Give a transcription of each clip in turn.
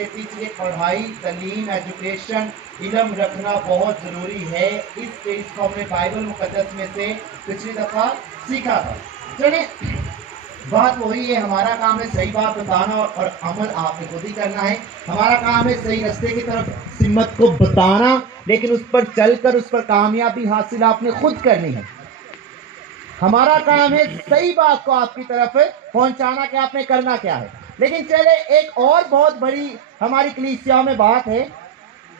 دیتی تھی کہ پڑھائی تعلیم ایجوکیشن علم رکھنا بہت ضروری ہے. اس چیز کو ہم نے بائبل مقدس میں سے پچھلی دفعہ سیکھا تھا. چلیں بات وہی ہے, ہمارا کام ہے صحیح بات بتانا اور عمل آپ نے خود ہی کرنا ہے. ہمارا کام ہے صحیح راستے کی طرف سمت کو بتانا, لیکن اس پر چل کر اس پر کامیابی حاصل آپ نے خود کرنی ہے. ہمارا کام ہے صحیح بات کو آپ کی طرف پہنچانا کہ آپ نے کرنا کیا ہے. لیکن چلے ایک اور بہت بڑی ہماری کلیسیاؤں میں بات ہے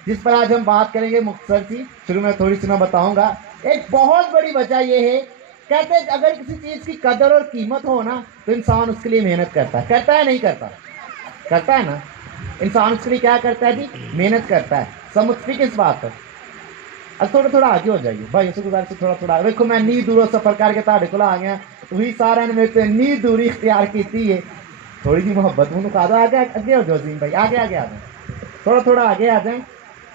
جس پر آج ہم بات کریں گے. مختصر سی شروع میں تھوڑی سی میں بتاؤں گا. ایک بہت بڑی وجہ یہ ہے, کہتے ہیں اگر کسی چیز کی قدر اور قیمت ہو نا تو انسان اس کے لیے محنت کرتا ہے. کرتا ہے نہیں کرتا؟ کرتا ہے نا. انسان اس کے لیے کیا کرتا ہے جی؟ محنت کرتا ہے. سب متفق اس بات پر؟ اب تھوڑا تھوڑا آگے ہو جائیے بھائی, اسے گزار سے تھوڑا تھوڑا. دیکھو میں نی دوروں سفر کر کے تاڑے کو آ گیا, وہی سارے نے میرے سے نی دوری اختیار کی ہے. تھوڑی سی محبت میں نکا دو, آگے آگے ہو جاؤ عظیم بھائی, آگے آگے آ جائیں, تھوڑا تھوڑا آگے آ جائیں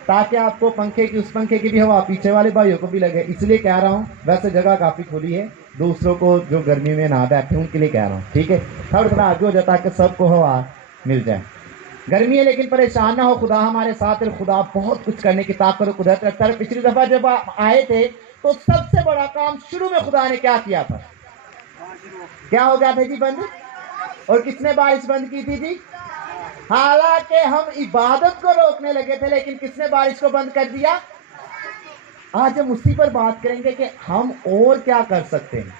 تاکہ آپ کو پنکھے کی اس پنکھے کی بھی ہوا پیچھے والے بھائیوں کو بھی لگے. اس لیے کہہ رہا ہوں, ویسے جگہ کافی کھلی ہے, دوسروں کو جو گرمی میں نہ بیٹھے ان کے لیے کہہ رہا ہوں, ٹھیک ہے. تھوڑا تھوڑا آگے ہو جائے تاکہ سب کو ہوا مل جائے. گرمی ہے لیکن پریشان نہ ہو, خدا ہمارے ساتھ ہے. خدا بہت کچھ کرنے کی طاقت اور قدرت رکھتا ہے. پچھلی دفعہ جب آپ آئے تھے تو سب سے بڑا کام شروع میں خدا نے کیا کیا تھا؟ کیا ہو گیا تھا جی؟ بند. اور کس نے بارش بند کی تھی جی؟ حالانکہ ہم عبادت کو روکنے لگے تھے, لیکن کس نے بارش کو بند کر دیا؟ آج ہم اسی پر بات کریں گے کہ ہم اور کیا کر سکتے ہیں,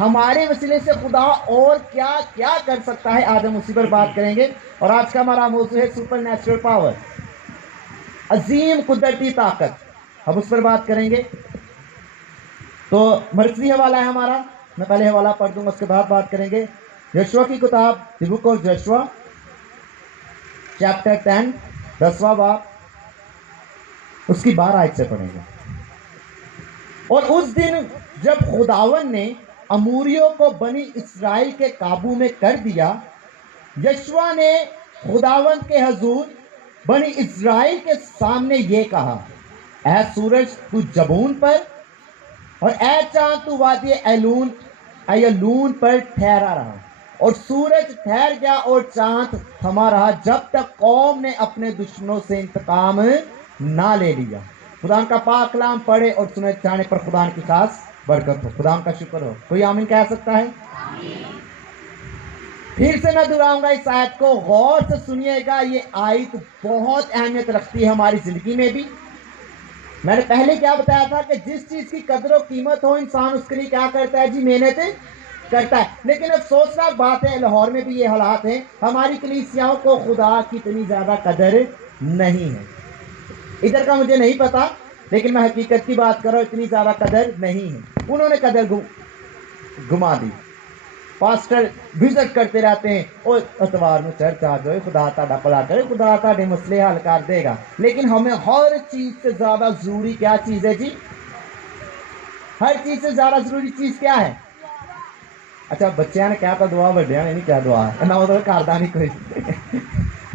ہمارے وسیلے سے خدا اور کیا کیا کر سکتا ہے. آج ہم اسی پر بات کریں گے. اور آج کا ہمارا موضوع ہے سپر نیچرل پاور, عظیم قدرتی طاقت. ہم اس پر بات کریں گے. تو مرکزی حوالہ ہے ہمارا, میں پہلے حوالہ پڑھ دوں گا, اس کے بعد بات کریں گے. یشوع کی کتاب دی بک آف یشوع چیپٹر 10 10واں باب, اس کی 12 آیت سے پڑھیں گے. اور اس دن جب خداون نے اموریوں کو بنی اسرائیل کے قابو میں کر دیا, یشوع نے خداون کے حضور بنی اسرائیل کے سامنے یہ کہا, اے سورج تو جبون پر اور اے چاند تو وادی ایلون پر ٹھہرا رہا. اور سورج ٹھہر گیا اور چاند تھما رہا جب تک قوم نے اپنے دشمنوں سے انتقام نہ لے لیا. خدا کا پاک کلام پڑھے اور سنے جانے پر خدا کی خاص برکت ہو. خدا کا شکر ہو. کوئی آمین کہہ سکتا ہے؟ پھر سے میں دہراؤں گا اس آیت کو, غور سے سنیے گا. یہ آیت بہت اہمیت رکھتی ہے ہماری زندگی میں بھی. میں نے پہلے کیا بتایا تھا کہ جس چیز کی قدر و قیمت ہو انسان اس کے لیے کیا کرتا ہے جی؟ محنت کرتا ہے. لیکن افسوسناک بات ہے, لاہور میں بھی یہ حالات ہیں, ہماری کلیسیاؤں کو خدا کی اتنی زیادہ قدر نہیں ہے. ادھر کا مجھے نہیں پتا, لیکن میں حقیقت کی بات کر رہا ہوں, اتنی زیادہ قدر نہیں ہے. انہوں نے قدر گما دی. پاسٹر وزٹ کرتے رہتے ہیں, اور اتوار میں چرچ آ جائے, خدا تہاڈا بھلا کرے, خدا تہاڈے مسئلے حل کر دے گا. لیکن ہمیں ہر چیز سے زیادہ ضروری کیا چیز ہے جی؟ ہر چیز سے زیادہ ضروری چیز کیا ہے؟ اچھا بچیاں نے کیا تھا دعا, بڑیاں نے نہیں کیا دعا, نہ وہ تو کاردا نہیں کوئی.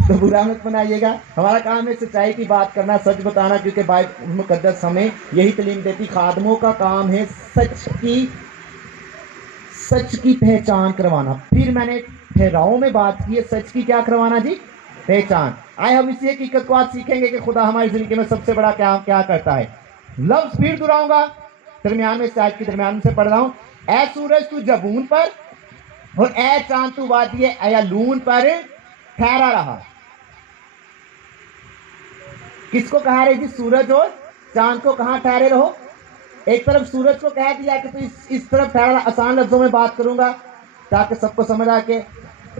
تو برا مت بنائیے گا. ہمارا کام ہے سچائی کی بات کرنا, سچ بتانا, کیونکہ بائبل مقدس ہمیں یہی تعلیم دیتی. خادموں کا کام ہے سچ کی پہچان کروانا. پھر میں نے ٹھہراؤ میں بات کی ہے, سچ کی کیا کروانا جی؟ پہچان. آئے ہم اسی حقیقت کو آج سیکھیں گے کہ خدا ہماری زندگی میں سب سے بڑا کیا کرتا ہے. لفظ پھر دہراؤں گا, درمیان میں آیت کے درمیان سے پڑھ رہا ہوں. اے سورج تو جبون پر اور اے چاند تو وادی ایلون پر ٹھہرا رہا. کس کو کہا رہے جی؟ سورج اور چاند کو کہاں ٹھہرے رہو؟ ایک طرف سورج کو کہہ دیا کہ تو اس طرف ٹھہرا. آسان لفظوں میں بات کروں گا تاکہ سب کو سمجھ آ کے,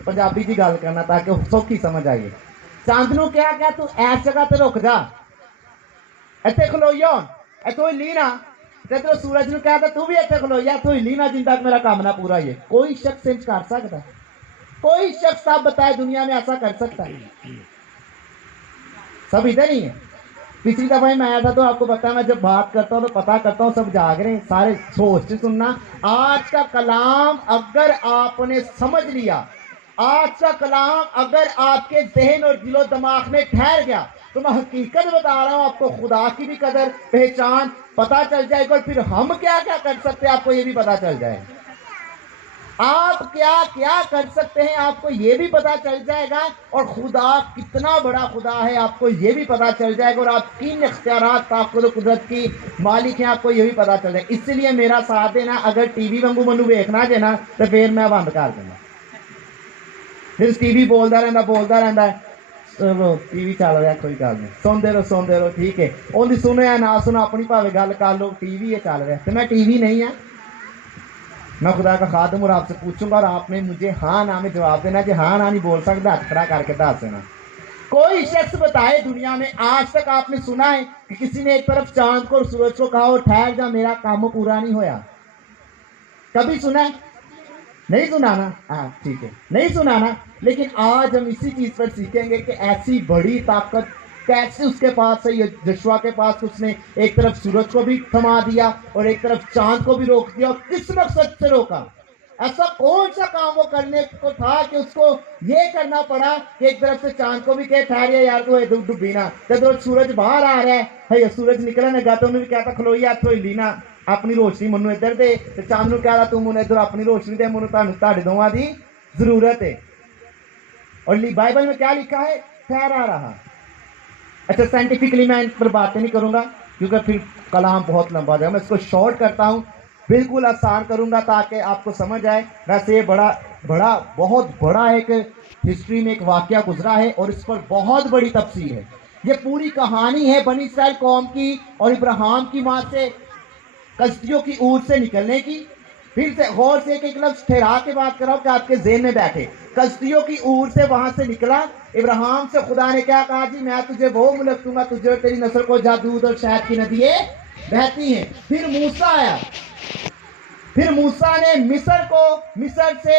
پنجابی کی گل کرنا تاکہ سوکھی سمجھ آئیے. چاند نو کیا کیا تو ایس جگہ تے رک جا, ایتھے کھلوئی ہون, ایتھوں ہلی نہ. تے سورج نو کہتا تو بھی ایتھے کھلوئی, ایتھوں ہلی نہ جن تک میرا کام نہ پورا ہی ہے. کوئی شخص انج کر سکتا ہے؟ کوئی شخص آپ بتائے دنیا میں ایسا کر سکتا ہے؟ سب ادھر ہی ہیں. پچھلی دفعہ میں آیا تھا تو آپ کو پتا ہے, میں جب بات کرتا ہوں تو پتا کرتا ہوں سب جاگ رہے ہیں, سارے سوچ سے سننا. آج کا کلام اگر آپ نے سمجھ لیا, آج کا کلام اگر آپ کے ذہن اور دل و دماغ میں ٹھہر گیا, تو میں حقیقت بتا رہا ہوں آپ کو خدا کی بھی قدر پہچان پتا چل جائے گا, اور پھر ہم کیا کیا کر سکتے ہیں آپ کو یہ بھی پتا چل جائے گا. آپ کیا کیا کر سکتے ہیں آپ کو یہ بھی پتا چل جائے گا، اور خدا کتنا بڑا خدا ہے آپ کو یہ بھی پتا چل جائے گا، اور آپ کن اختیارات طاقت و قدرت کی مالک ہیں آپ کو یہ بھی پتا چل جائے گا۔ اس لیے میرا ساتھ دینا، اگر ٹی وی وانگو منو ویکھنا جے نا تو پھر میں بند کر دینا، پھر ٹی وی بولتا رہتا ہے، چلو ٹی وی چل رہا کوئی گل نہیں، سنتے رہو ٹھیک ہے، وہ سنو یا نہ سنو اپنی بھاوے گل کر لو، ٹی وی یہ چل رہا ہے تو میں ٹی وی نہیں ہوں، میں خدا کا خادم اور آپ سے پوچھوں گا، اور آپ نے مجھے ہاں نہ میں جواب دینا، جی ہاں نہ نہیں بول سکتا ہاتھ کھڑا کر کے دس دینا۔ کوئی شخص بتائے دنیا میں آج تک آپ نے سنا ہے کہ کسی نے ایک طرف چاند کو اور سورج کو کہا اور ٹھہر جا میرا کام پورا نہیں ہویا؟ کبھی سنا ہے؟ نہیں سنا نا؟ ہاں ٹھیک ہے، نہیں سنا نا۔ لیکن آج ہم اسی چیز پر سیکھیں گے کہ ایسی بڑی طاقت کیسے اس کے پاس ہے، یشوع کے پاس اس نے ایک طرف سورج کو بھی تھما دیا اور ایک طرف چاند کو بھی روک دیا، اور کس مقصد سے روکا؟ ایسا کون سا کام وہ کرنے کو تھا کہ اس کو یہ کرنا پڑا کہ ایک طرف سے چاند کو بھی کہ ٹھہریا یار تو ڈبی نا، جب سورج باہر آ رہا ہے سورج نکلنے لگا تو انہوں نے کہا تھا کھلوئی ہاتھ ہوئی لی نا اپنی روشنی منو ادھر دے، تو چاند نو کہا تم منو ادھر اپنی روشنی دے، منو تہاڈے دوواں دی ضرورت ہے۔ اور بائبل میں کیا لکھا ہے؟ ٹھہرا رہا۔ اچھا سائنٹیفکلی میں ان پر باتیں نہیں کروں گا کیونکہ پھر کلام بہت لمبا ہو جائے گا، میں اس کو شارٹ کرتا ہوں، بالکل آسان کروں گا تاکہ آپ کو سمجھ آئے۔ ویسے یہ بہت بڑا ایک ہسٹری میں ایک واقعہ گزرا ہے اور اس پر بہت بڑی تفسیر ہے۔ یہ پوری کہانی ہے بنی اسرائیل قوم کی اور ابراہیم کی ماں سے کشتیوں کی اور سے نکلنے کی۔ پھر سے غور سے ایک لفظ ٹھہرا کے بات کر رہا ہوں کہ آپ کے ذہن میں بیٹھے۔ کشتیوں کی اور سے وہاں سے نکلا، ابراہیم سے خدا نے کیا کہا؟ جی میں تجھے وہ ملک دوں گا تجھے اور تیری نسل کو جہاں دودھ اور شہد کی ندییں بہتی ہیں۔ پھر موسیٰ آیا، پھر موسیٰ نے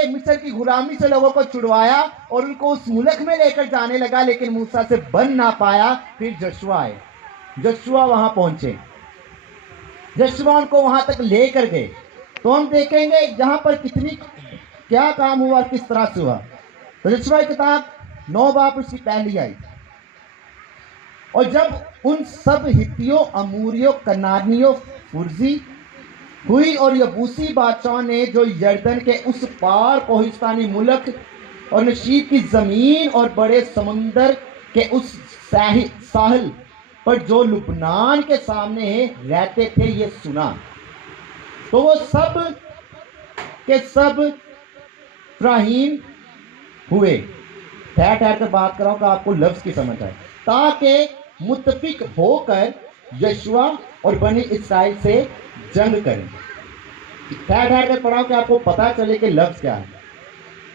مصر کی غلامی سے لوگوں کو چھڑوایا اور ان کو اس ملک میں لے کر جانے لگا، لیکن موسیٰ سے بن نہ پایا۔ پھر یشوع آئے، یشوع وہاں پہنچے، یشوع ان کو وہاں تک لے کر گئے۔ تو ہم دیکھیں گے یہاں پر کیا کام ہوا اور کس طرح سے ہوا۔ تو یشوع کی کتاب 9 باب اس کی پہلی آئی، اور جب ان سب ہتھیوں، اموریوں، کنانیوں، فرزی ہوئی اور یبوسی بادشاہوں نے جو یردن کے اس پار کوہستانی ملک اور نشیب کی زمین اور بڑے سمندر کے اس ساحل پر جو لبنان کے سامنے رہتے تھے یہ سنا، تو وہ سب کے سب ابراہیم ہوئے۔ ٹھہر کر بات کراؤں کہ آپ کو لفظ کی سمجھ آئے، تاکہ متفق ہو کر یشوع اور بنی اسرائیل سے جنگ کریں۔ ٹھہر کر پڑھاؤ کہ آپ کو پتا چلے کہ لفظ کیا ہے،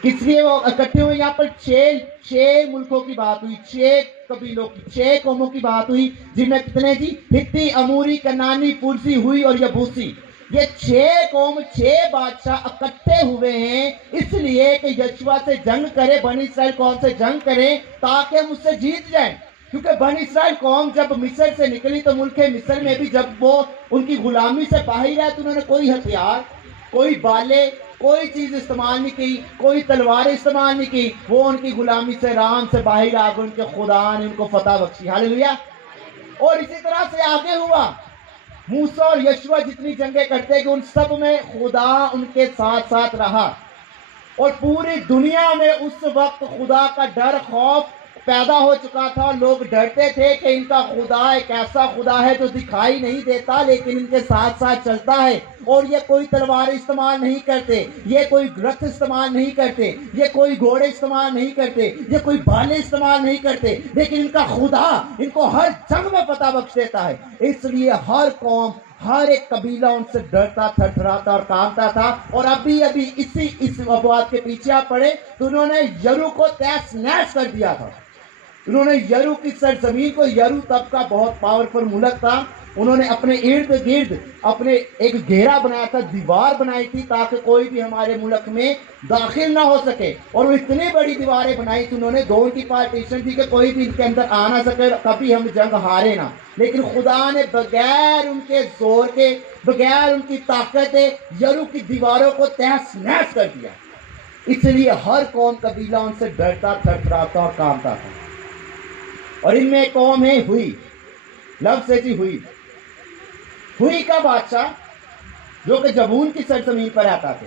کس لیے وہ اکٹھے ہوئے۔ یہاں پر 6 ملکوں کی بات ہوئی، 6 قبیلوں کی، 6 قوموں کی بات ہوئی، جن میں کتنے جی؟ ہتی، اموری، کنانی، پرسی، ہوئی اور یبوسی۔ یہ 6 قوم، 6 بادشاہ اکٹھے ہوئے ہیں اس لیے کہ یشوع سے جنگ کرے، بنی اسرائیل قوم سے جنگ کرے تاکہ ہم اس سے جیت جائیں۔ کیونکہ بنی اسرائیل قوم جب مصر سے نکلی تو ملک مصر میں بھی جب وہ ان کی غلامی سے باہر آئے تو انہوں نے کوئی ہتھیار، کوئی بالے، کوئی چیز استعمال نہیں کی، کوئی تلواریں استعمال نہیں کی، وہ ان کی غلامی سے رام سے باہر آ کر ان کے خدا نے ان کو فتح بخشی۔ ہاللیلویہ۔ اور اسی طرح سے آگے ہوا، موسیٰ اور یشوع جتنی جنگیں کرتے کہ ان سب میں خدا ان کے ساتھ ساتھ رہا، اور پوری دنیا میں اس وقت خدا کا ڈر، خوف پیدا ہو چکا تھا۔ لوگ ڈرتے تھے کہ ان کا خدا ایک ایسا خدا ہے جو دکھائی نہیں دیتا لیکن ان کے ساتھ ساتھ چلتا ہے، اور یہ کوئی تلوار استعمال نہیں کرتے، یہ کوئی رتھ استعمال نہیں کرتے، یہ کوئی گھوڑے استعمال نہیں کرتے، یہ کوئی بھالے استعمال نہیں کرتے، لیکن ان کا خدا ان کو ہر جنگ میں فتح بخش دیتا ہے۔ اس لیے ہر قوم، ہر ایک قبیلہ ان سے ڈرتا، تھرتھراتا اور کانپتا تھا۔ اور ابھی اس بات کے پیچھے آپ پڑھے تو انہوں نے یرو کو تہس نہس کر دیا تھا۔ انہوں نے یرو کی سرزمین کو، یرو تب کا بہت پاورفل ملک تھا، انہوں نے اپنے ارد گرد اپنے ایک گھیرا بنایا تھا، دیوار بنائی تھی تاکہ کوئی بھی ہمارے ملک میں داخل نہ ہو سکے، اور وہ اتنی بڑی دیواریں بنائی تھی انہوں نے، 2 کی پارٹیشن تھی کہ کوئی بھی ان کے اندر آ نہ سکے، کبھی ہم جنگ ہارے نہ۔ لیکن خدا نے بغیر ان کے زور کے، بغیر ان کی طاقت کے یرو کی دیواروں کو تہس نہس کر دیا۔ اس لیے ہر قوم قبیلہ ان سے ڈرتا، تھرتھراتا اور کانپتا تھا۔ اور ان میں ایک قوم ہے ہوئی، لفظ ہے جی ہوئی کا بادشاہ جو کہ جبون کی سرزمین پر آتا تھا۔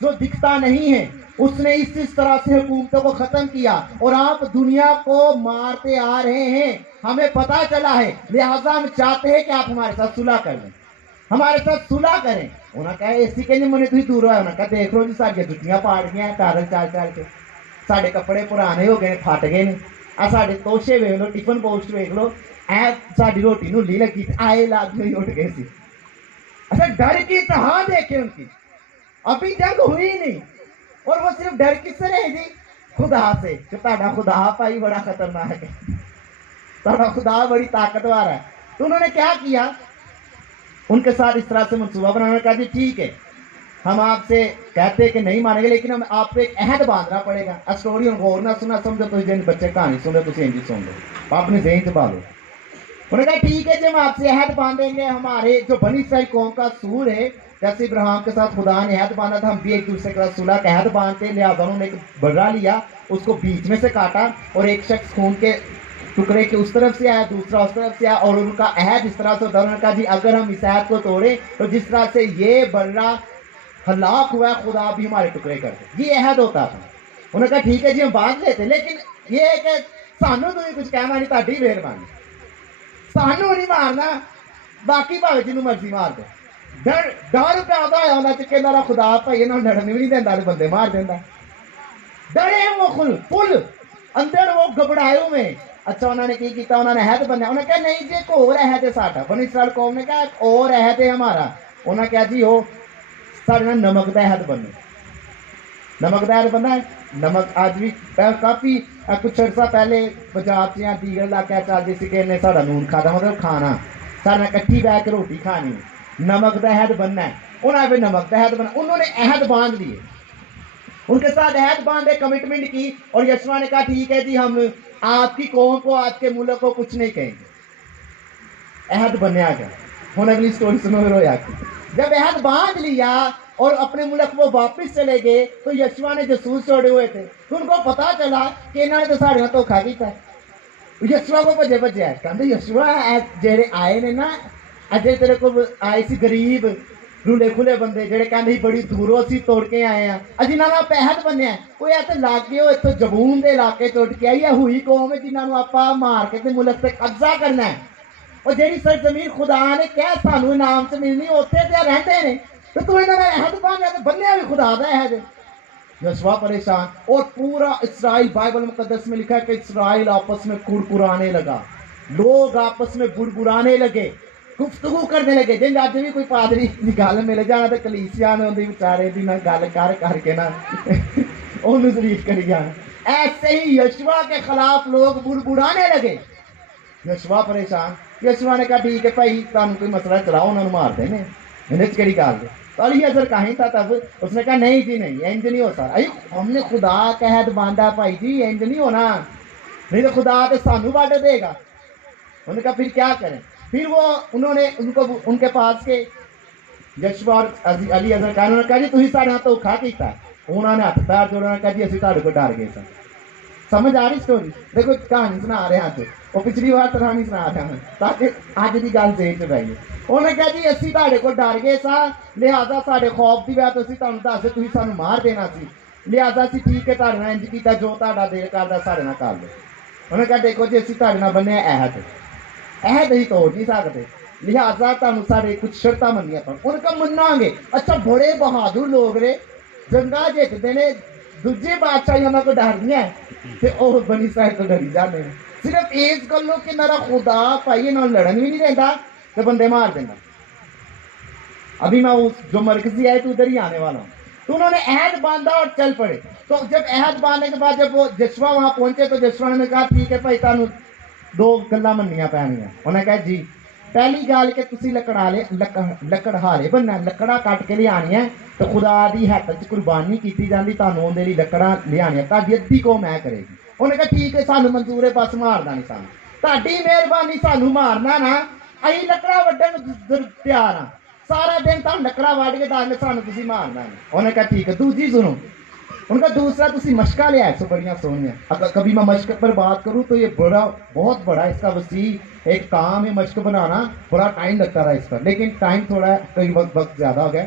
جو دکھتا نہیں ہے اس نے اس طرح سے حکومتوں کو ختم کیا اور آپ دنیا کو مارتے آ رہے ہیں. ہمیں پتا چلا ہے, لہذا ہم چاہتے ہیں کہ آپ ہمارے ساتھ صلح کر لیں, ہمارے ساتھ صلح کریں. انہوں نے کہا اسی کے لیے مجھے تھی دور ہوا. انہوں نے کہا دیکھ لو جی ساری جتیاں پاڑ گیا پیدل چل چل کے, سارے کپڑے پرانے ہو گئے پھٹ گئے نے, آ سارے توشے ویکھ لو, ٹفن پوسٹ ویکھ لو, اے ساری روٹی نولی لگی آئے لادمی ہی اٹھ گئے سی. اچھا ڈر کی انتہا دیکھیں ان کی, ابھی جنگ ہوئی نہیں اور وہ صرف ڈر کس سے رہے گی؟ خدا سے, کہ تہاڈا خدا بھائی بڑا خطرناک ہے, تہاڈا خدا بڑی طاقتور ہے. تو انہوں نے کیا کیا, ان کے ساتھ اس طرح سے منصوبہ بنانا, کہا جی ٹھیک ہے ہم آپ سے کہتے کہ نہیں مانیں گے لیکن ہم آپ کو ایک عہد باندھنا پڑے گا. اسٹوری غور نہ سنا سمجھو, تو جن بچے کہانی سن رہے تو انجی سن لو, اپنے ذہن سے بالو. انہوں نے کہا ٹھیک ہے جی ہم آپ سے عہد باندھیں گے, ہمارے جو بنی اسرائیل قوم کا اصول ہے جیسے ابراہیم کے ساتھ خدا نے عہد باندھا تھا, ہم بھی ایک دوسرے کے ساتھ صلح کا عہد باندھتے ہیں. لہٰذا انہوں نے ایک بڑا لیا, اس کو بیچ میں سے کاٹا اور ایک شخص خون کے ٹکڑے کے اس طرف سے آیا, دوسرا اس طرف سے آیا, اور ان کا عہد اس طرح سے ہوتا ہے. انہوں نے کہا جی اگر ہم اس عہد کو توڑیں تو جس طرح سے یہ بڑا ہلاک ہوا ہے خدا بھی ہمارے ٹکڑے کر دے, یہ عہد ہوتا تھا. انہوں نے کہا ٹھیک ہے جی ہم باندھ لیتے, لیکن یہ ہے کہ سانو تو کچھ کہنا نہیں, تہاڈی مہربانی, سانو نہیں مارنا, باقی بھاوے جنوں مرضی مار دو. ڈر پیدا ہوا ہونا چکے میرا خدا بھائی انہوں نے لڑن بھی نہیں دینا, بندے مار دینا. ڈرے وہ فل اندر وہ گھبرائے ہوئے. اچھا انہوں نے کی کیتا, انہوں نے عہد بنیا. انہوں نے کہا نہیں جی ایک اور عہد ہے ساڈا, بنی اسرائیل قوم نے کہا ایک اور عہد ہے ہمارا. انہوں نے کہا جی وہ سارے نمک کا عہد بنے, نمک کا عہد بننا ہے. نمک آج بھی کافی کچھ عرصہ پہلے پنجاب سے یا دیگر علاقے چلتی سی کہ انہیں ساڈا نون کھادا, مطلب کھانا سارے کٹھی بیٹھ کے روٹی کھانی, نمک کا عہد بننا ہے. انہوں نے نمک کا عہد بنا, انہوں نے عہد باندھ لیے, ان کے ساتھ عہد باندھے, کمٹمنٹ کی. اور یشوع نے کہا ٹھیک ہے جی ہم آپ کی قوم کو آپ کے ملک کو کچھ نہیں کہیں گے. عہد بنیا گیا. ہوں اگلی سٹوری سنو رویا کی. جب عہد باندھ لیا اور اپنے ملک وہ واپس چلے گئے تو یشوع نے جاسوس چھوڑے ہوئے تھے, تو ان کو پتا چلا کہ انہوں نے تو سارے نال دھوکھا کیتا ہے. یشوع کو بھجے بھجے کہتے یشوع جڑے آئے نے نا, اجے تیرے کو آئے سی غریب رولے کھلے بندے جڑے کہندے بڑی دوروں اسی توڑ کے آئے ہیں, جنہاں نال عہد بنیا وہ یا تے لاگے ہو اتوں جبون دے علاقے توڑ کے آئی, ہوئی قوم ہے جنہاں نوں آپا مار کے تے ملک تے قبضہ کرنا ہے. اور جیڑی سرزمین خدا نے کہہ سانوں انعام سے ملنی اوتھے تے رہندے نے, تو تو انہاں نے عہد باندھیا تے بنیا بھی خدا دا عہد. یشوع پریشان, اور پورا اسرائیل بائبل مقدس میں لکھا ہے کہ اسرائیل آپس میں کڑکڑانے لگا, لوگ آپس میں بڑبڑانے لگے, گفتگو کرنے لگے. جن اج بھی کوئی پادری کی گل مل جانا تو کلیسیا نے اندی بیچارے دی نہ گل کر کے نہ اونوں ذلیل کری جانا. ایسے ہی یشوع کے خلاف لوگ بڑبڑانے لگے. یشوع پریشان. یشوع نے کہا ٹھیک ہے بھائی تانوں کوئی مسئلہ چلاؤ, انہوں نے مار دینے, انہیں کہڑی گل ہے. تو علی اظہر کہیں تھا تب, اس نے کہا نہیں جی نہیں انج نہیں ہوتا, ہم نے خدا کا عہد باندھا بھائی جی, انج نہیں ہونا, نہیں تو خدا تو سانوں بانٹ دے گا. انہوں نے کہا پھر کیا کریں. پھر وہ انہوں نے ان کے پاس کے یشوع اور علی اظہر کہا, انہوں نے کہا جی تسی سارے نال دھوکھا کیتا. انہوں نے ہاتھ پیر جوڑے, انہوں نے کہا جی اسی تہاڈے کو ڈر گئے سن. سمجھ آ رہی سٹوری؟ دیکھو کہانی سنا رہے ہیں, وہ پچھلی بار طرح نہیں سنا رہا میں تاکہ اج کی گل ذہن چ رہے. انہوں نے کہا جی اسی تہاڈے کو ڈر گئے سا, لہٰذا ساڈے خوف کی وجہ تو اسی تانوں دس دے تسی سانوں مار دینا سی, لہٰذا اسی ٹھیک ہے تہاڈے نال انج کیتا جو تہاڈا دل کردا ساڈے نال کر لو. انہوں نے کہا دیکھو جی اسی تہاڈے نال بنیا عہد, عہد ہی توڑ نہیں سکتے, لہٰذا تانوں سارے کچھ شرطاں مننیاں پڑ. انہوں نے کہا مناں گے. اچھا بڑے بہادر لوگ نے, جنگاں جتتے نے, دوجے بادشاہ انہوں کو ڈردیاں تے او بنی اسرائیل تو ڈری جاندے نے, صرف اس گلوں کہ میرا خدا بھائی انہوں لڑن بھی نہیں دیندا تے بندے مار دینا. ابھی میں جو مرکزی ہے تو ادھر ہی آنے والا ہوں. تو انہوں نے عہد باندھا اور چل پڑے. تو جب عہد باندھنے کے بعد جب وہ یشوع وہاں پہنچے تو یشوع نے کہا ٹھیک ہے بھائی تانوں دو گلاں مننیاں پینیاں. انہوں نے کہا جی پہلی گل کہ تسی لکڑہارے بننا, لکڑاں کٹ کے لے آنیاں تو خدا دی ہت وچ قربانی کیتی جاندی, تانوں اون دے لئی لکڑاں لے آنیاں, تہاڈی ادھی قوم ہے کرے گی. انہوں نے کہا ٹھیک ہے سانوں منظور ہے, بس مارنا نہیں سانوں, تہاڈی مہربانی سانوں مارنا نا, ائی لکڑاں وڈن تیار ہاں, سارا دن تم لکڑاں وڈ کے دس سانوں تسی مارنا نہیں. انہوں نے کہا ٹھیک ہے. دوسری سنو, ان کا دوسرا تسی مشقاں لے آئے سو بڑیاں سونیاں. اگر کبھی میں مشق پر بات کروں تو یہ بہت بڑا اس کا وسیع ایک کام ہے. مشق بنانا بڑا ٹائم لگتا رہا اس پر, لیکن ٹائم تھوڑا کئی وقت زیادہ ہو گیا.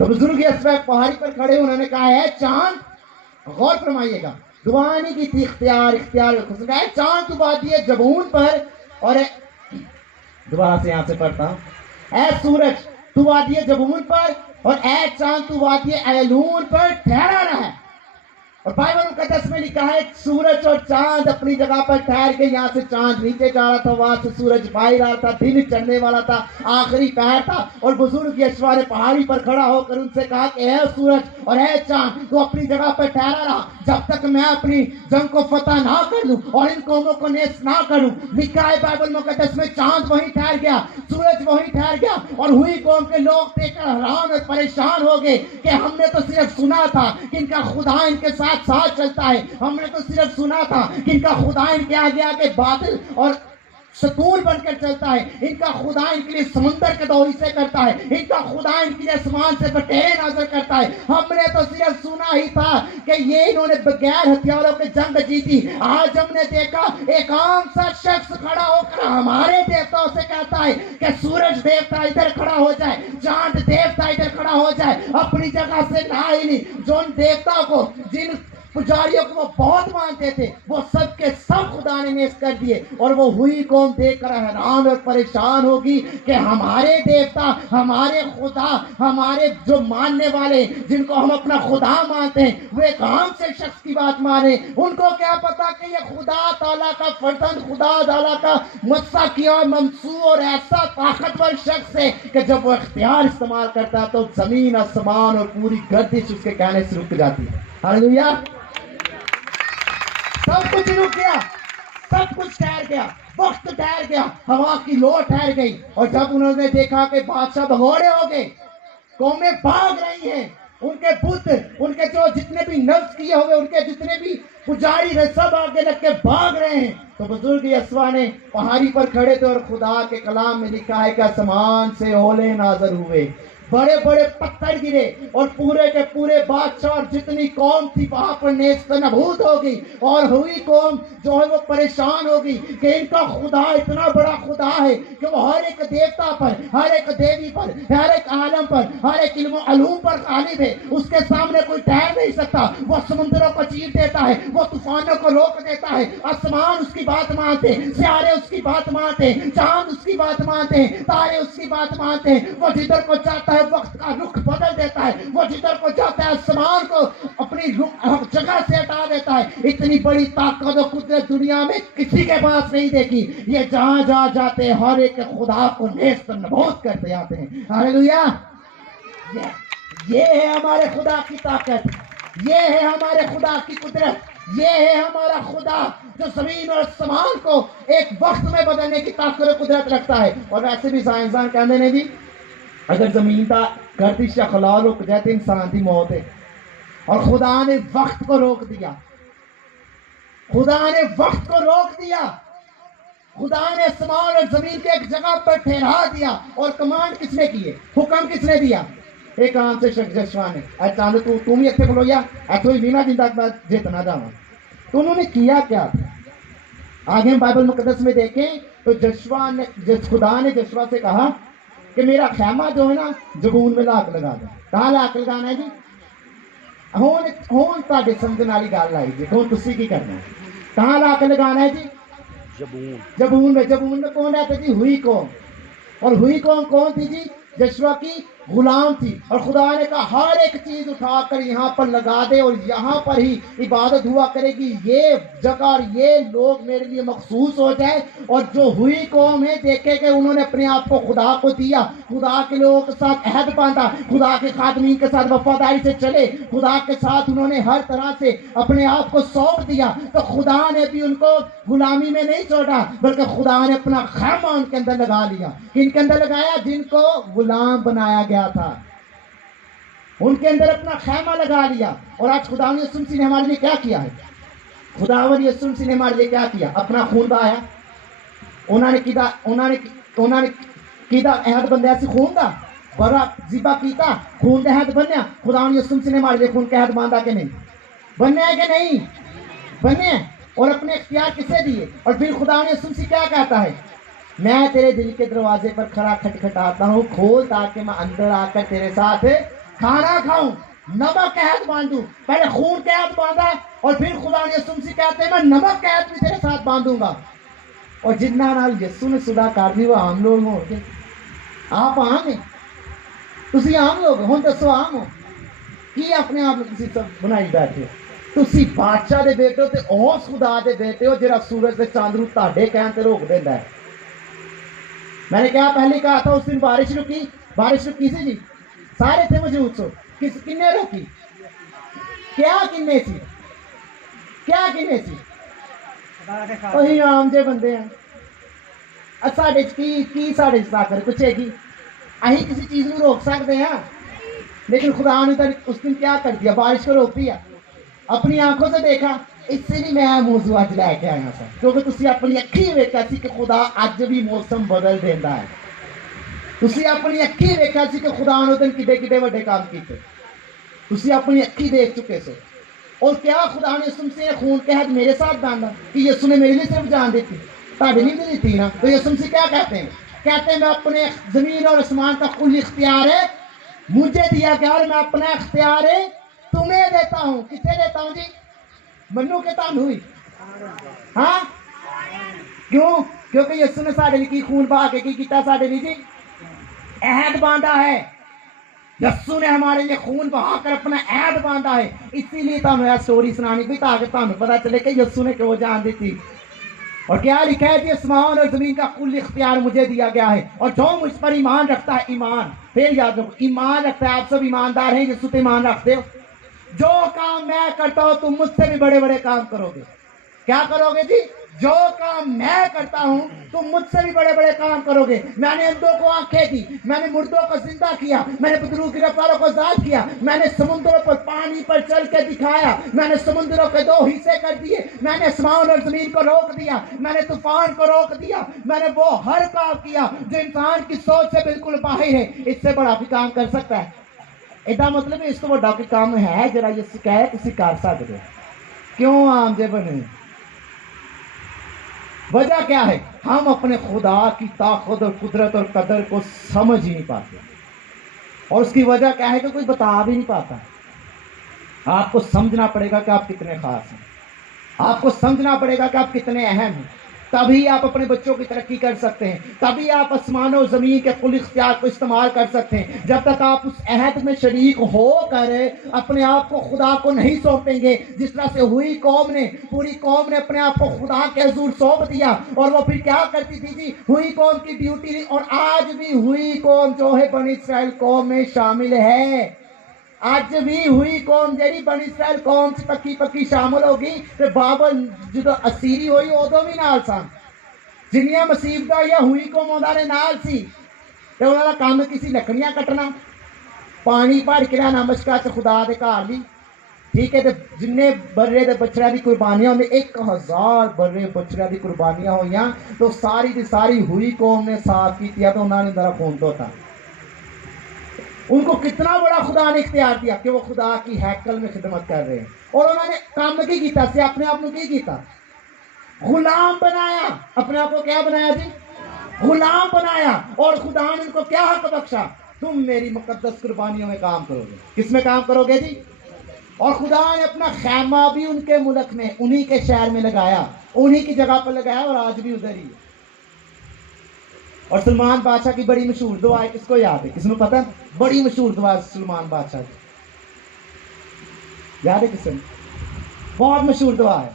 تو بزرگ اسوہ پہاڑی پر کھڑے انہوں نے کہا ہے چاند, غور فرمائیے گا, دعا نہیں کی تھی اختیار اس نے کہا ہے چاند تو وادی جبون پر, اور دوبارہ سے یہاں سے پڑھتا ہوں, اے سورج تو وادی جبون پر اور اے چاند تو وادی ایلون پر ٹھہرا رہا ہے. اور بائبل مقدس میں لکھا ہے سورج اور چاند اپنی جگہ پر ٹھہر کے, یہاں سے چاند نیچے جا رہا تھا, وہاں سے سورج باہر آ رہا تھا, دن چڑھنے والا تھا, آخری پہر تھا. اور بزرگ یشوا نے پہاڑی پر کھڑا ہو کر ان سے کہا کہ اے سورج اور اے چاند تو اپنی جگہ پر ٹھہرا رہا جب تک میں اپنی جنگ کو فتح نہ کر لوں اور ان قوموں کو نیست نہ کروں. لکھا ہے بائبل مقدس میں چاند وہیں ٹھہر گیا, سورج وہیں ٹھہر گیا, اور ہوئی قوم کے لوگ دیکھ کر حیران اور پریشان ہو گئے کہ ہم نے تو صرف سنا تھا کہ ان کا خدا ان کے ساتھ چلتا ہے, ہم نے تو صرف سنا تھا کہ ان کا خدا ان کے آگے آگے بادل اور ستون بن کر چلتا ہے, ان کا خدا ان کے لیے سمندر کے دوری سے کرتا ہے, ان کا خدا ان کے لیے آسمان سے بٹیرے نازل کرتا ہے. ہم نے تو صرف سنا ہی تھا کہ یہ انہوں نے بغیر ہتھیاروں کے جنگ جیتی. آج ہم نے دیکھا ایک عام سا شخص کھڑا ہو کر ہمارے دیوتاؤں سے کہتا ہے کہ سورج دیوتا ادھر کھڑا ہو جائے, چاند دیوتا ادھر کھڑا ہو جائے, اپنی جگہ سے نہ ہلی. جو ان دیوتا کو, جن پجاریوں کو وہ بہت مانتے تھے, وہ سب کے سب خدا نے نیست کر دیے. اور وہ ہوئی قوم دیکھ کر حیران اور پریشان ہوگی کہ ہمارے دیوتا, ہمارے خدا, ہمارے جو ماننے والے جن کو ہم اپنا خدا مانتے ہیں, وہ ایک عام سے شخص کی بات مانے. ان کو کیا پتا کہ یہ خدا تعالیٰ کا فرزند, خدا تعالیٰ کا مسا کیا منصور اور ایسا طاقتور شخص ہے کہ جب وہ اختیار استعمال کرتا ہے تو زمین آسمان اور پوری گردش اس کے کہنے سے رک جاتی ہے. ہاللویا. سب کچھ رک گیا, سب کچھ ٹھہر گیا, وقت ٹھہر گیا, ہوا کی لو ٹھہر گئی. اور جب انہوں نے دیکھا کہ بادشاہ بھگوڑے ہو گئے, قومیں بھاگ رہی ہیں, ان کے بت, ان کے جو جتنے بھی نفس کیے ہوئے, ان کے جتنے بھی پجاری رہے, سب آگے لگ کے بھاگ رہے ہیں. تو بزرگ یسوع نے پہاڑی پر کھڑے تھے اور خدا کے کلام میں لکھا ہے کہ آسمان سے اولے نازل ہوئے, بڑے بڑے پتھر گرے, اور پورے کے پورے بادشاہ اور جتنی قوم تھی وہاں پر نیست نابود ہو گئی. اور ہوئی قوم جو ہے وہ پریشان ہوگی کہ ان کا خدا اتنا بڑا خدا ہے کہ وہ ہر ایک دیوتا پر, ہر ایک دیوی پر, ہر ایک عالم پر, ہر ایک علم و علوم پر غالب ہے. اس کے سامنے کوئی ٹھہر نہیں سکتا. وہ سمندروں کو چیر دیتا ہے, وہ طوفانوں کو روک دیتا ہے. آسمان اس کی بات مانتے ہیں, ستارے اس کی بات مانتے ہیں, چاند اس کی بات مانتے ہیں, تارے اس کی بات مانتے ہیں. وہ جدھر کو چاہتا ہے وقت کا رخ بدل دیتا ہے, وہ جدھر کو چاہتا ہے آسمان کو اپنی جگہ سے ہٹا دیتا ہے. اتنی بڑی طاقت و قدرت دنیا میں کسی کے پاس نہیں دیکھی. یہ جہاں جہاں جاتے ہر ایک خدا کو نیست نابود کرتے آتے ہیں. ہاللویا. یہ ہے ہمارے خدا کی طاقت, یہ ہے ہمارے خدا کی قدرت, یہ ہے ہمارا خدا جو زمین اور آسمان کو ایک وقت میں بدلنے کی طاقت و قدرت رکھتا ہے. اور ویسے بھی سائنسدان کہتے ہیں جی اگر زمین کا گردش یا خلا رک جائے تو انسان کی موت ہے. اور خدا نے وقت کو روک دیا, خدا نے وقت کو روک دیا, خدا نے آسمان اور زمین کے ایک جگہ پر ٹھہرا دیا. اور کمانڈ کس نے کی ہے, حکم کس نے دیا؟ ایک عام سے شخص یشوا نے. چاند تم ہی اتنے کھلو یا ایتھو ہی بینا جن تک میں جتنا جاؤں. تو انہوں نے کیا کیا تھا آگے ہم بائبل مقدس میں دیکھیں تو یشوا نے, خدا نے یشوا سے کہا کہ میرا خیمہ جو ہے نا زبون میں لاک لگا دو. کہاں لاک لگانا ہے جی؟ ہون تاڑے سمجھن والی گل آئی جی, ہون تسی کی کرنا ہے. کہاں لاک لگانا ہے جی؟ زبون میں. زبون میں کون رہتا جی؟ ہوئی قوم. اور ہوئی قوم کون تھی جی؟ یشوا کی غلام تھی. اور خدا نے کہا ہر ایک چیز اٹھا کر یہاں پر لگا دے اور یہاں پر ہی عبادت ہوا کرے گی. یہ جگہ اور یہ لوگ میرے لیے مخصوص ہو جائے. اور جو ہوئی قوم ہے دیکھے کہ انہوں نے اپنے آپ کو خدا کو دیا, خدا کے لوگوں کے ساتھ عہد باندھا, خدا کے خادمین کے ساتھ وفاداری سے چلے, خدا کے ساتھ انہوں نے ہر طرح سے اپنے آپ کو سونپ دیا. تو خدا نے بھی ان کو غلامی میں نہیں چھوڑا بلکہ خدا نے اپنا خیمہ ان کے اندر لگا لیا. ان کے اندر لگایا جن کو غلام بنایا گیا تھا, ان کے اندر اپنا خیمہ لگا لیا. اور آج خدا نے یسوع مسیح نے ہمارے لیے کیا کیا ہے؟ خداوند یسوع مسیح نے ہمارے لیے کیا کیا؟ اپنا خون بہایا. انہوں نے کیدا عہد بندیا سی خون دا بڑا ذبح کیتا, خون دا عہد بنیا. خداوند یسوع مسیح نے ہمارے لیے خون کا عہد باندھا کہ نہیں بنیا ہے کہ نہیں بنیا؟ اور اپنے اختیار کسے دیے؟ اور پھر خداوند یسوع مسیح کیا کہتا ہے؟ میں تیرے دل کے دروازے پر کھڑا کھٹکھٹاتا ہوں, کھول تاکہ میں اندر آ کر تیرے ساتھ کھانا کھاؤں، نمک عہد باندھوں. پہلے خون کا عہد باندھا اور پھر خدا نے یسوع مسیح کہتے ہیں میں نمک کا عہد بھی تیرے ساتھ باندھوں گا. اور جنہ نال یسوع نے صدا کر دی وہ عام لوگ ہو کے آپ عام ہیں، تسی عام لوگ ہوں. دسو عام ہو کی اپنے آپ تسی سب بنائی بیٹھے ہو؟ تسی بادشاہ دے بیٹے ہو تے اس خدا دے بیٹے ہو جڑا سورج تے چاند نوں تہاڈے کہن تے روک دیندا ہے. میں نے کیا پہلے کہا تھا اس دن بارش رکی سی جی، سارے تھے موجود سو. کنے روکی؟ کیا کنے سی؟ وہی عام جے بندے ہیں. ساڈے کی ساڈے طاقت کچھ ہے گی؟ اہی کسی چیز نو روک سکتے ہیں، لیکن خدا نے اس دن کیا کر دیا؟ بارش کو روک دیا. اپنی آنکھوں سے دیکھا. اس سے بھی میں موضوع اج لے کے آیا سا کیونکہ تسی اپنی اکھی ویکھیا سی کہ خدا اج بھی موسم بدل دیندا ہے. تسی اپنی اکھی ویکھیا سی کہ خدا نے دن کڈے وڈے کام کیتے، تسی اپنی اکھی دیکھ چکے سو. اور کیا خدا نے یسوع مسیح خون کے عہد میرے ساتھ باندھا کہ یسوع نے میرے لیے صرف جان دیتی، تہاڈے لیے نہیں دیتی نا؟ تو یسوع مسیح کیا کہتے ہیں؟ کہتے ہیں میں اپنے زمین اور آسمان کا کل اختیار ہے مجھے دیا گیا اور میں اپنا اختیار ہے تمہیں دیتا ہوں. کسے دیتا ہوں جی؟ منو کے تان ہوئی ہاں کیوں؟ کیونکہ یسوع نے ساڈے لیے خون بہا کے کی کیتا؟ ساڈے لیے جی عہد باندھا ہے. یسوع نے ہمارے لیے خون بہا کر اپنا عہد باندھا ہے. اسی لیے تمہیں یہ سٹوری سنانی بھی تاکہ تمہیں پتا چلے کہ یسوع نے کیوں جان دی تھی. اور کیا لکھا ہے کہ آسمان اور زمین کا کل اختیار مجھے دیا گیا ہے اور جو مجھ پر ایمان رکھتا ہے ایمان، پھر یاد رکھو ایمان رکھتا ہے. آپ سب ایماندار ہیں، یسوع پہ ایمان رکھتے ہو. جو کام میں کرتا ہوں تم مجھ سے بھی بڑے بڑے کام کرو گے. کیا کرو گے جی؟ جو کام میں کرتا ہوں تم مجھ سے بھی بڑے بڑے کام کرو گے. میں نے اندھوں کو آنکھیں دی، میں نے مردوں کو زندہ کیا، میں نے بدرو کی رفتاروں کو آزاد کیا، میں نے سمندروں پر پانی پر چل کے دکھایا، میں نے سمندروں کے 2 حصے کر دیے، میں نے آسمان اور زمین کو روک دیا، میں نے طوفان کو روک دیا، میں نے وہ ہر کام کیا جو انسان کی سوچ سے بالکل باہر ہے. اس سے بڑا بھی کام کر سکتا ہے. ادا مطلب اس کو بڑا کوئی کام ہے جڑا یسوع کہے تسی کر سکتے ہو. کیوں عام جے بنے؟ وجہ کیا ہے؟ ہم اپنے خدا کی طاقت اور قدرت اور قدر کو سمجھ ہی نہیں پاتے. اور اس کی وجہ کیا ہے کہ کوئی بتا بھی نہیں پاتا. آپ کو سمجھنا پڑے گا کہ آپ کتنے خاص ہیں، آپ کو سمجھنا پڑے گا کہ آپ کتنے اہم ہیں. تبھی آپ اپنے بچوں کی ترقی کر سکتے ہیں، تبھی آپ آسمان و زمین کے کل اختیار کو استعمال کر سکتے ہیں. جب تک آپ اس عہد میں شریک ہو کر اپنے آپ کو خدا کو نہیں سونپیں گے، جس طرح سے پوری قوم نے اپنے آپ کو خدا کے حضور سونپ دیا. اور وہ پھر کیا کرتی تھی جی؟ ہوئی قوم کی ڈیوٹی. اور آج بھی ہوئی قوم جو ہے بنی اسرائیل قوم میں شامل ہے. اج بھی ہوئی قوم جیڑی بنی اسرائیل قوم سے پکی شامل ہوگی. تے بابل جدو اسیری ہوئی ادو بھی نال سن. جنیاں مصیبت ہوئی ہوئی قوم انہاں دے نال سی. تے انہاں دا کام کسی لکڑیاں کٹنا، پانی بھر کے لانا مشکا چ خدا دے گھر لی. ٹھیک ہے. تے جنے برے دے بچڑیاں دی قربانیاں ہوندے 1000 برے بچڑیاں دی قربانیاں ہوئیاں تو ساری دی ساری ہوئی قوم نے صاف کیتیا تو انہاں نے اندر خون دھوتا. ان کو کتنا بڑا خدا نے اختیار دیا کہ وہ خدا کی ہیکل میں خدمت کر رہے ہیں. اور انہوں نے کام کی کیتا سے اپنے آپ کو کی کیتا؟ غلام بنایا. اپنے آپ کو کیا بنایا جی؟ غلام بنایا. اور خدا نے ان کو کیا حق بخشا؟ تم میری مقدس قربانیوں میں کام کرو گے. کس میں کام کرو گے جی؟ اور خدا نے اپنا خیمہ بھی ان کے ملک میں انہی کے شہر میں لگایا، انہی کی جگہ پر لگایا اور آج بھی ادھر ہی ہے. اور سلمان بادشاہ کی بڑی مشہور دعا ہے، کس کو یاد ہے؟ کس کو پتہ ہے؟ بڑی مشہور دعا ہے سلمان بادشاہ کی، یاد ہے کس نے؟ بہت مشہور دعا ہے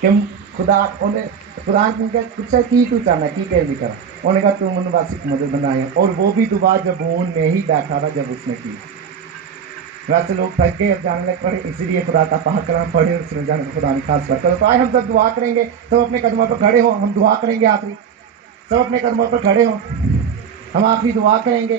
کہ خدا نے پوچھا کی تو چاہنا کی کہ نہیں کرا. انہوں نے کہا تو من بس ایک مدد بنایا. اور وہ بھی دعا جبون میں ہی بیٹھا تھا جب اس نے کی. ویسے لوگ تھک گئے اب جانے لگ پڑے، اسی لیے خدا کا پاک کلام پڑھے اور اس میں جانے خدا نے خاص بات کرو. تو آئے ہم سب دعا کریں گے. سب اپنے قدموں پر کھڑے ہو، ہم دعا کریں گے. آخری سب اپنے قدموں پر کھڑے ہو، ہم آخری دعا کریں گے.